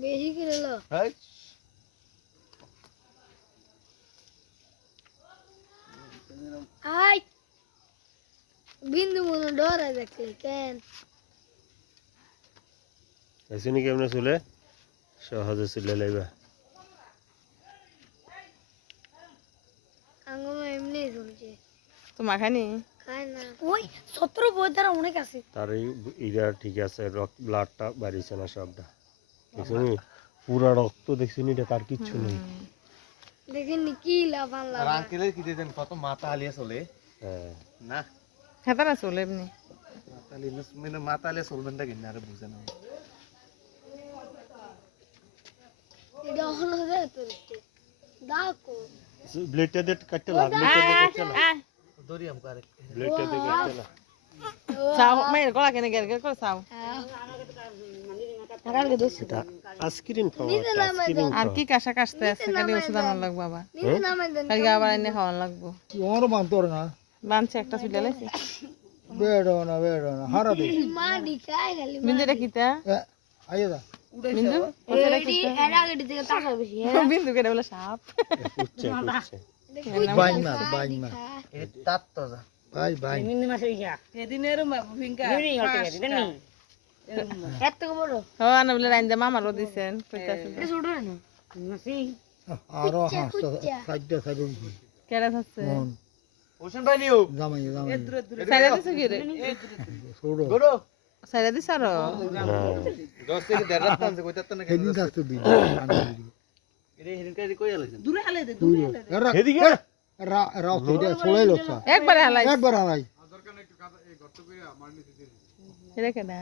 বেশি করে লো right I বিন্দু মনে ডরে দেখলে কেন এসনি কেমনে চলে সহজে চলে লাইবা আঙ্গুল এমনি চলছে তো মাখানি খায় না ওই 17 বই দ্বারা অনেক আছে তার ইরা ঠিক আছে রক্ত ব্লাডটা বাড়িছে না সবটা দেখছনি পুরা রক্ত দেখছনি এটা তার কিচ্ছু নেই দেখেন কি লাভান আর লাভান আঙ্কেলের কি দিতেন কত মাথা হালিয়া চলে হ্যাঁ না হেতা না চলে এমনি মাথা হালিয়া মানে মাথা হালিয়া চলবেনটা কিনা আরে বুঝে না এটা হলো রে তোর দাও ব্লেডটা দিয়ে কাটতে লাগ ব্লেডটা দিয়ে কাটতে না দড়ি আমকো আরে ব্লেডটা দিয়ে কাটতে না চাও মেয়ের গলা কেন গেল গেল করে চাও এটা আইসক্রিম খাওয়া আইসক্রিম আর কি কাঁসা কাশতে আছে খালি ওষুধ আনার লাগবো বাবা নিচে নামাই দেন কালকে আবার এনে খাওয়ান লাগবো কি ওর বান্তর না বানছে একটা চুলে লাইছে বেড়ো না হারা দে মা দিখায় খালি বিন্দুটা কিতা আইয়া দা বিন্দু এডি এডা গডি থেকে তাকা বেশি বিন্দু কেটে বলে সাপ কুচ্ছে কুচ্ছে বাইন মা এ তাত তো যা ভাই এত বড় ও আনা বলে রাইন দে মামারও দিছেন কইতাছে এটা ছোট না আরো হাসটা সাইডটা সাইডে দিছি কেডা থাকছে ওশন ভাই নিও জামাই সাইরা দিছ কি রে ছোট গড়ো সাইরা দিছ আর 10 থেকে 1.5 রাত আছে কইতা তো না সেদিন থাকতো দিন এরে হেদিন কাই কই আলাইছেন এদিকে রাও সেটা চলে লোসা একবারে হালাই একবার হারাই এটা কেডা